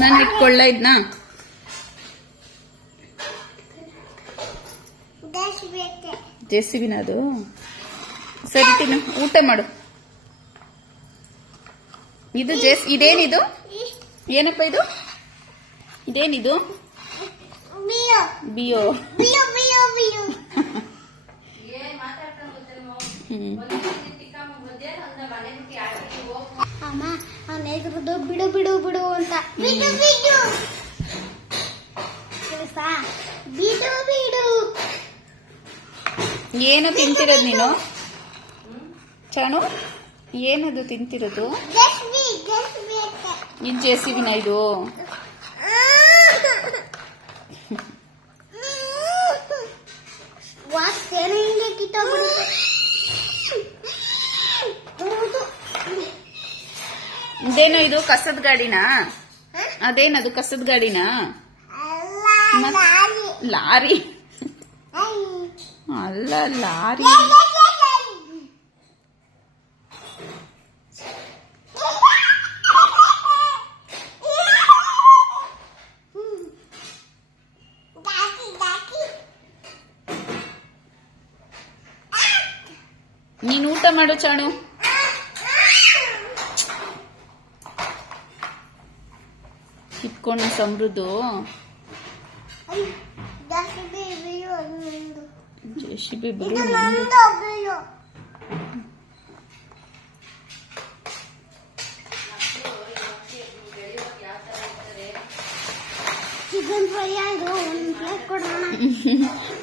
ನಾನು ಇಟ್ಕೊಳ್ಳ ಇದ್ನ? ಜೆಸಿಬಿನ ಅದು ಸರಿ ತಿನ್ನು. ಊಟ ಮಾಡು. ಇದು ಜೆಸ್ ಇದೇನಿದು? ಏನಪ್ಪ ಇದು? ಇದೇನಿದು? ಬಿಯೋ. ಹ್ಮ್. ಅಮ್ಮ ಬಿಡು ಬಿಡು ಬಿಡು ಅಂತ. ಬಿಡು ಬಿಡು. ಕೇಳಿಸ್ತಾ? ಬಿಡು ಬಿಡು. ಏನು ತಿಂತಿರೋದು ನೀನು? ಚಾಣು ಏನದು ತಿಂತಿರೋದು? ಇದು ಜೆ ಸಿ ಬಿನ ಇದು. ವಾಸನೆ ಹಿಂಗೆ ಕಿತ್ತೋಗ್ಬಿಡುತ್ತೆ ಇದೇನೋ ಇದು ಕಸದ ಗಾಡಿನಾ? ಅದೇನದು ಕಸದ ಗಾಡಿನಾ? ಲಾರಿ. ಅಲ್ಲ ಲಾರಿ. ನೀನು ಊಟ ಮಾಡು ಚಾಣು. ಕಿತ್ಕೊಂಡು ಸಮೃದ್ಧು ಜೆ ಸಿ ಬಿ. ಚಿಕನ್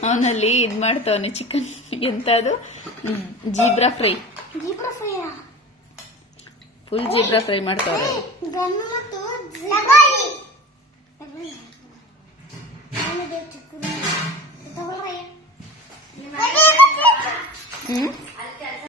ಅವನಲ್ಲಿ ಇದ್ ಮಾಡ್ತಾವನೆ ಚಿಕನ್. ಎಂತ ಅದು zebra fry. Zebra fry full zebra fry ಮಾಡ್ತಾವ್ರೆ. Mm-hmm.